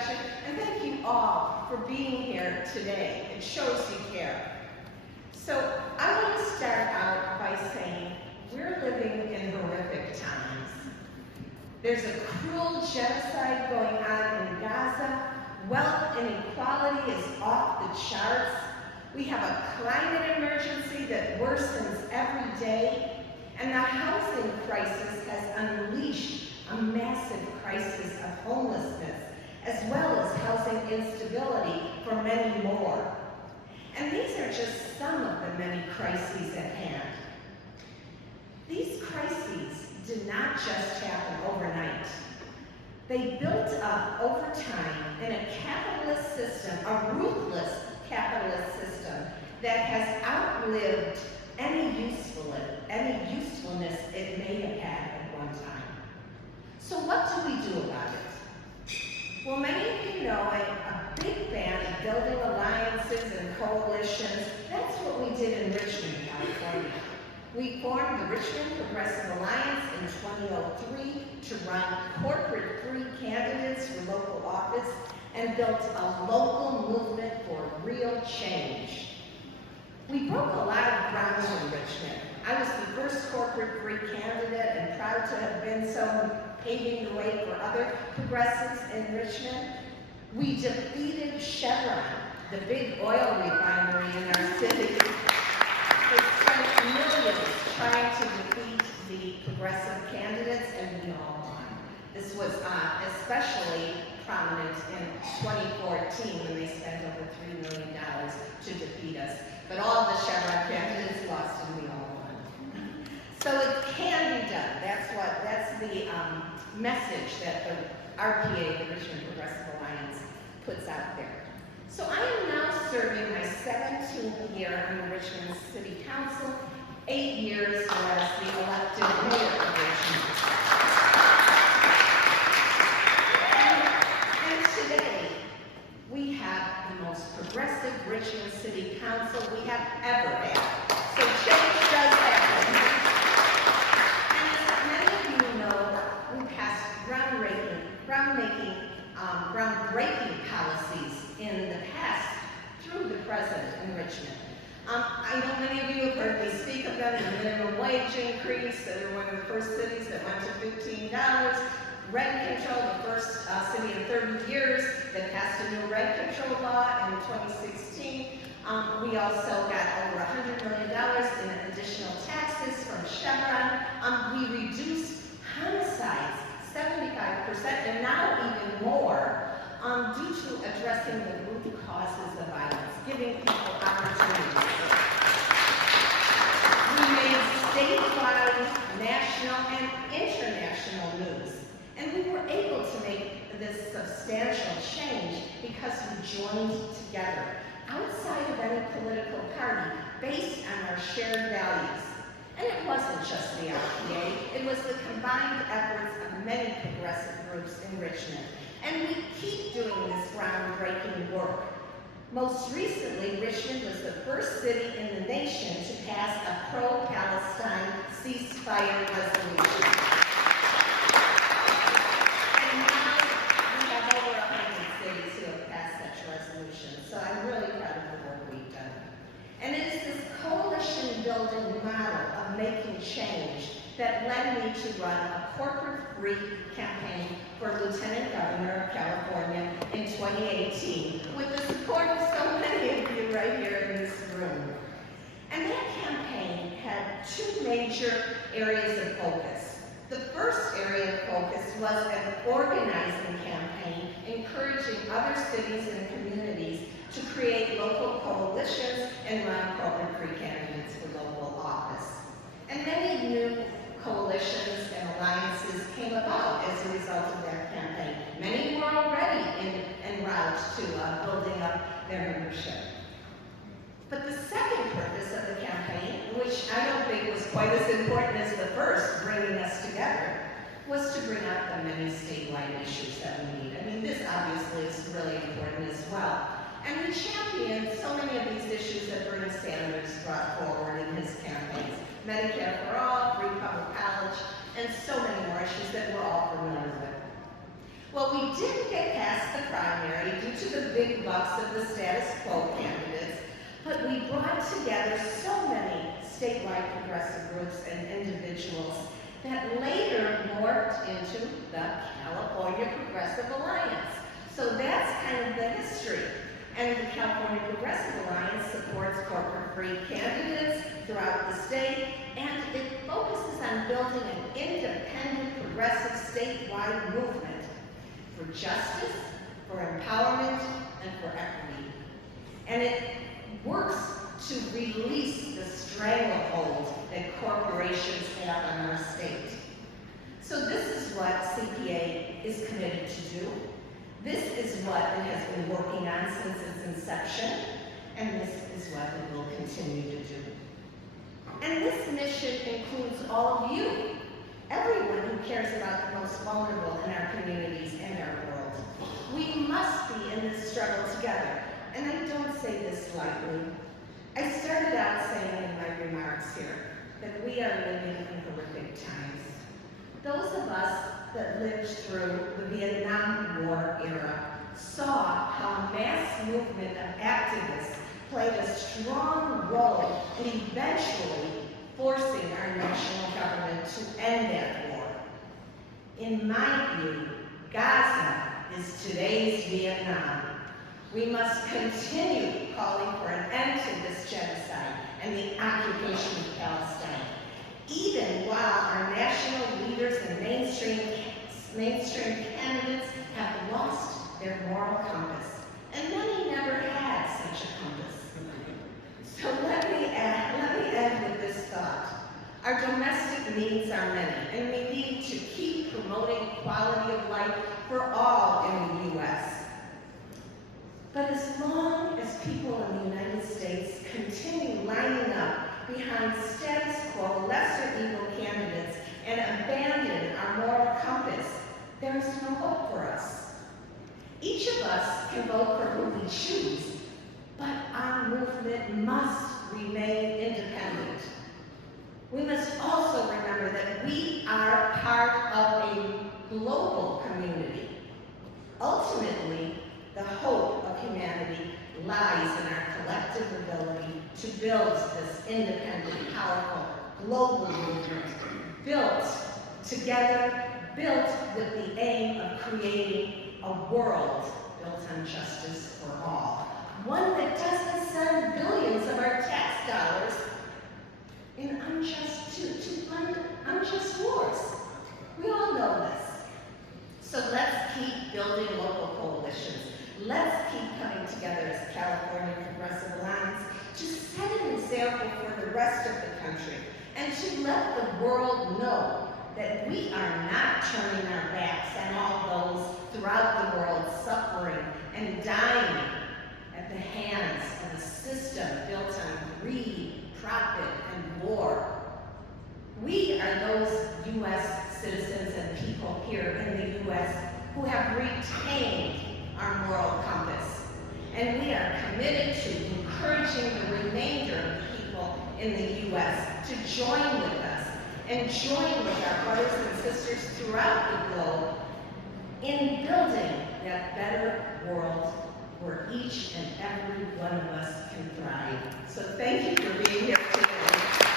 introduction, and thank you all for being here today. It shows you care. So I want to start out by saying we're living in horrific times. There's a cruel genocide going on in Gaza. Wealth inequality is off the charts. We have a climate emergency that worsens every day. And the housing crisis has unleashed a massive crisis of homelessness, as well as housing instability for many more. And these are just some of the many crises at hand. These crises did not just happen overnight. They built up over time in a capitalist system, a ruthless capitalist system that has outlived any usefulness it may have had at one time. So what do we do about it? Well, many of you know I'm a big fan of building alliances and coalitions. That's what we did in Richmond, California. We formed the Richmond Progressive Alliance in 2003 to run corporate-free candidates for local office and built a local movement for real change. We broke a lot of ground in Richmond. I was the first corporate-free candidate and proud to have been so, paving the way for other progressives in Richmond. We defeated Chevron, the big oil refinery in our city. They spent millions trying to defeat the progressive candidates, and we all won. This was especially prominent in 2014 when they spent over $3 million to defeat us. But all the Chevron candidates lost and we all won. So it can be done. That's the message that the RPA, the Richmond Progressive Alliance, puts out there. So I am now serving my 17th year on the Richmond City Council, 8 years as the elected mayor of Richmond. And today, we have the most progressive Richmond City Council we have ever had. So change does happen. And as many of you know, we passed groundbreaking policies in the past through the president in Richmond. I know many of you have heard me speak of them, the minimum wage increase. They were one of the first cities that went to $15. Rent control, the first city in 30 years that passed a new rent control law in 2016. We also got over $100 million in additional taxes from Chevron. We reduced homicides 75% and now even more due to addressing the root causes of violence, giving people opportunities. We made statewide, national, and international news. And we were able to make this substantial change because we joined together outside of any political party based on our shared values. And it wasn't just the RPA, it was the combined efforts of many progressive groups in Richmond. And we keep doing this groundbreaking work. Most recently, Richmond was the first city in the nation to pass a pro-Palestine ceasefire resolution. And now we have over 100 cities who have passed such resolutions. So I'm really proud of the work we've done. And it is this coalition-building model of making change that led me to run a corporate-free campaign for Lieutenant Governor of California in 2018 with the support of so many of you right here in this room. And that campaign had two major areas of focus. The first area of focus was an organizing campaign encouraging other cities and communities to create local coalitions and run corporate-free candidates for local office. And many new coalitions and alliances came about as a result of that campaign. Many were already en route to building up their membership. But the second purpose of the campaign, which I don't think was quite as important as the first, bringing us together, was to bring out the many statewide issues that we need. I mean, this obviously is really important as well. And we championed so many of these issues that Bernie Sanders brought forward in his campaigns. Medicare for all, free public college, and so many more issues that we're all familiar with. Well, we didn't get past the primary due to the big bucks of the status quo candidates, but we brought together so many statewide progressive groups and individuals that later morphed into the California Progressive Alliance. So that's kind of the history. And the California Progressive Alliance supports corporate-free candidates throughout the state, and it focuses on building an independent, progressive, statewide movement for justice, for empowerment, and for equity. And it works to release the stranglehold that corporations have on our state. So this is what CPA is committed to do. This is what it has been working on since its inception, and this is what it will continue to do. And this mission includes all of you, everyone who cares about the most vulnerable in our communities and our world. We must be in this struggle together, and I don't say this lightly. I started out saying in my remarks here that we are living in horrific times. Those of us that lived through the Vietnam War era saw how a mass movement of activists played a strong role in eventually forcing our national government to end that war. In my view, Gaza is today's Vietnam. We must continue calling for an end to this genocide and the occupation of Palestine, even while our national leaders and mainstream candidates have lost their moral compass. And many never had such a compass. So let me end with this thought. Our domestic needs are many, and we need to keep promoting quality of life for all in the U.S. But as long as people in the United States continue lining up behind status quo, lesser evil candidates and abandon our moral compass, there is no hope for us. Each of us can vote for who we choose, but our movement must remain independent. We must also remember that we are part of a global community. Ultimately, the hope of humanity lies in our collective ability to build this independent, powerful, global movement, built together, built with the aim of creating a world built on justice for all. One that doesn't send billions of our tax dollars in unjust wars. We all know this. So let's keep building local coalitions. Let's keep coming together as California Progressive Alliance to set an example for the rest of the country and to let the world know that we are not turning our backs on all those throughout the world suffering and dying at the hands of a system built on greed, profit, and war. We are those U.S. citizens and people here in the U.S. who have retained our moral compass. And we are committed to encouraging the remainder of the people in the U.S. to join with us and join with our brothers and sisters throughout the globe in building that better world where each and every one of us can thrive. So thank you for being here today.